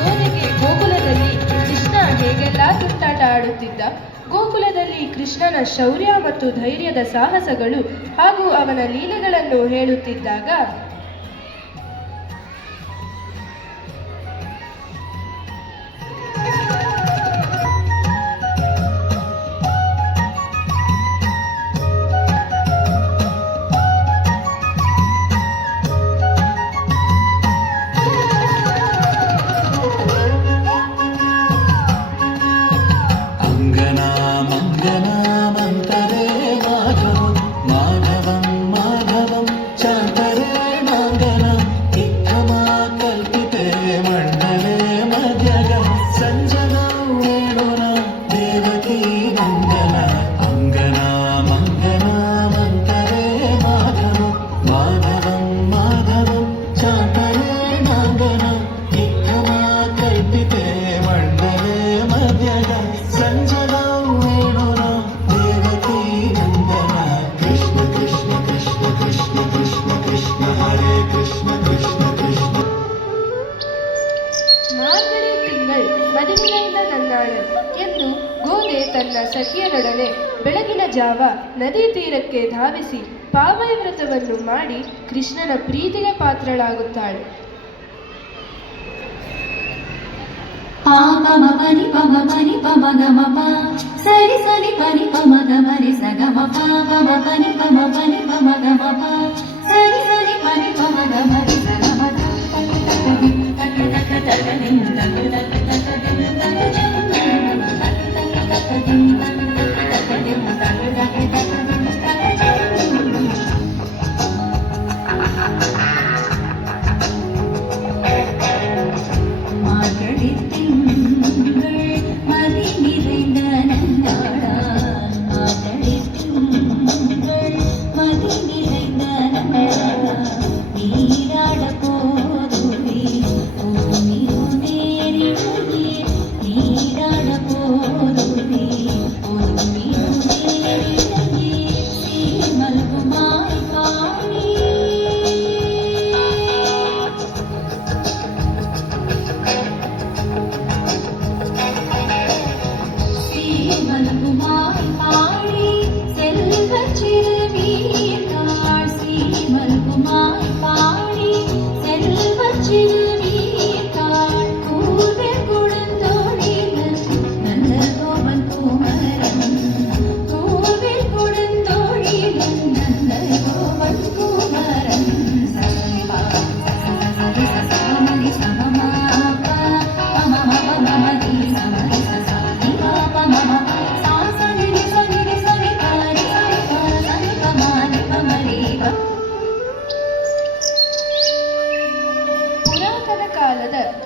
ಗೋದೆಗೆ ಗೋಕುಲದಲ್ಲಿ ಕೃಷ್ಣ ಹೇಗೆಲ್ಲ ತುಂಟಾಟ ಆಡುತ್ತಿದ್ದ, ಗೋಕುಲದಲ್ಲಿ ಕೃಷ್ಣನ ಶೌರ್ಯ ಮತ್ತು ಧೈರ್ಯದ ಸಾಹಸಗಳು ಹಾಗೂ ಅವನ ಲೀಲೆಗಳನ್ನು ಹೇಳುತ್ತಿದ್ದಾಗ ಮದಿಮೆಯಿಂದ ನನ್ನಾಳು ಎಂದು ಗೋದೆ ತನ್ನ ಸಖಿಯರೊಡನೆ ಬೆಳಗಿನ ಜಾವ ನದಿ ತೀರಕ್ಕೆ ಧಾವಿಸಿ ಪಾವೈವ್ರತವನ್ನು ಮಾಡಿ ಕೃಷ್ಣನ ಪ್ರೀತಿಗೆ ಪಾತ್ರಳಾಗುತ್ತಾಳೆ. ಸರಿ ಸರಿ ಪನಿ ಪಮಗ ಮರಿ ಸಗಮ ಪಾಮ ಪನಿ ಪಮ ಪನಿ ಪಮಗ ಮಪ ಸರಿ ಸರಿ ಪನಿ ಪಮಗ ಮರಿ ಸಗಮ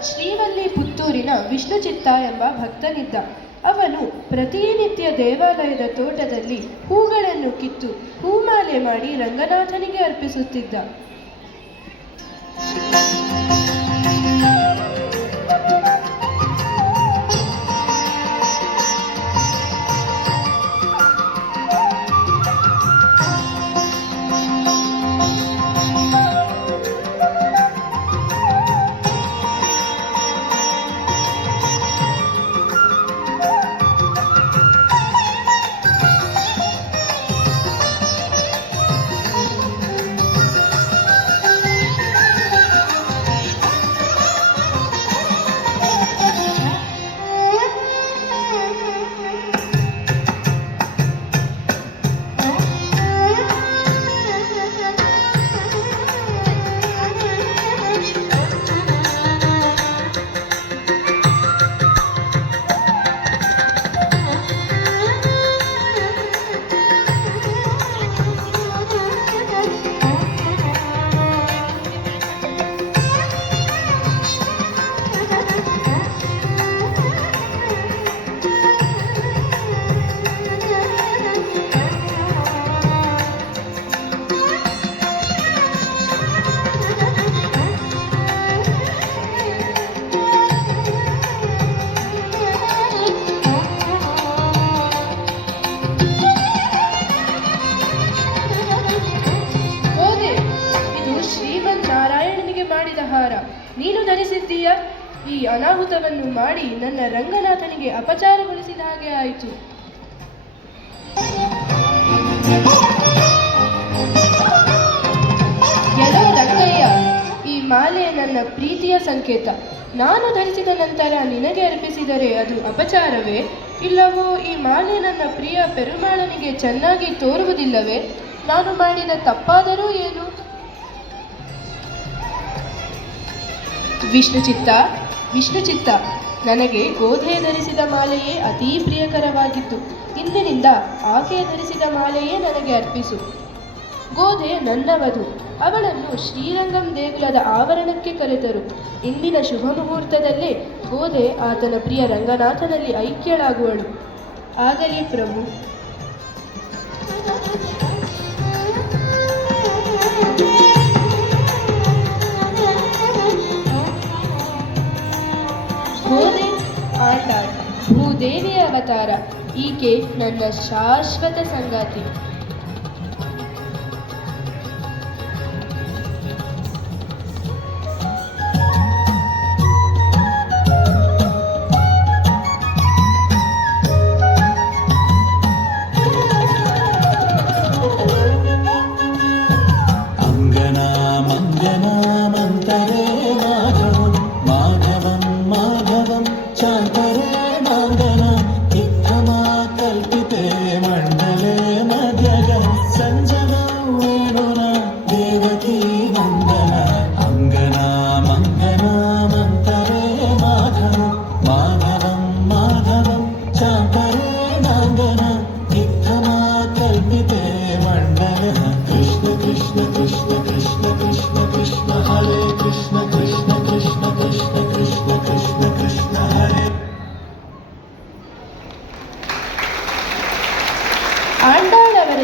ಶ್ರೀವಲ್ಲಿ ಪುತ್ತೂರಿನ ವಿಷ್ಣುಚಿತ್ತ ಎಂಬ ಭಕ್ತನಿದ್ದ. ಅವನು ಪ್ರತಿನಿತ್ಯ ದೇವಾಲಯದ ತೋಟದಲ್ಲಿ ಹೂಗಳನ್ನು ಕಿತ್ತು ಹೂಮಾಲೆ ಮಾಡಿ ರಂಗನಾಥನಿಗೆ ಅರ್ಪಿಸುತ್ತಿದ್ದ. ಅನಾಹುತವನ್ನು ಮಾಡಿ ನನ್ನ ರಂಗನಾಥನಿಗೆ ಅಪಚಾರಗೊಳಿಸಿದ ಹಾಗೆ ಆಯಿತು. ಎಲ್ಲೋ ರಂಗಯ್ಯ, ಈ ಮಾಲೆ ನನ್ನ ಪ್ರೀತಿಯ ಸಂಕೇತ. ನಾನು ಧರಿಸಿದ ನಂತರ ನಿನಗೆ ಅರ್ಪಿಸಿದರೆ ಅದು ಅಪಚಾರವೇ? ಇಲ್ಲವೋ ಈ ಮಾಲೆ ನನ್ನ ಪ್ರಿಯ ಪೆರುಮಾಳನಿಗೆ ಚೆನ್ನಾಗಿ ತೋರುವುದಿಲ್ಲವೇ? ನಾನು ಮಾಡಿದ ತಪ್ಪಾದರೂ ಏನು? ವಿಷ್ಣುಚಿತ್ತ, ವಿಷ್ಣುಚಿತ್ತ, ನನಗೆ ಗೋಧೆ ಧರಿಸಿದ ಮಾಲೆಯೇ ಅತೀ ಪ್ರಿಯಕರವಾಗಿತ್ತು. ಇಂದಿನಿಂದ ಆಕೆ ಧರಿಸಿದ ಮಾಲೆಯೇ ನನಗೆ ಅರ್ಪಿಸು. ಗೋಧೆ ನನ್ನ ವಧು. ಅವಳನ್ನು ಶ್ರೀರಂಗಂ ದೇಗುಲದ ಆವರಣಕ್ಕೆ ಕರೆತರು. ಇಂದಿನ ಶುಭ ಮುಹೂರ್ತದಲ್ಲೇ ಗೋಧೆ ಆತನ ಪ್ರಿಯ ರಂಗನಾಥನಲ್ಲಿ ಐಕ್ಯಳಾಗುವಳು. ಆಗಲಿ ಪ್ರಭು. ಗೋಧೆ ಆಂಡಾಳ್, ಭೂದೇವಿಯ ಅವತಾರ. ಈಕೆ ನನ್ನ ಶಾಶ್ವತ ಸಂಗಾತಿ. ಆಂಡಾಳ್ ಅವರ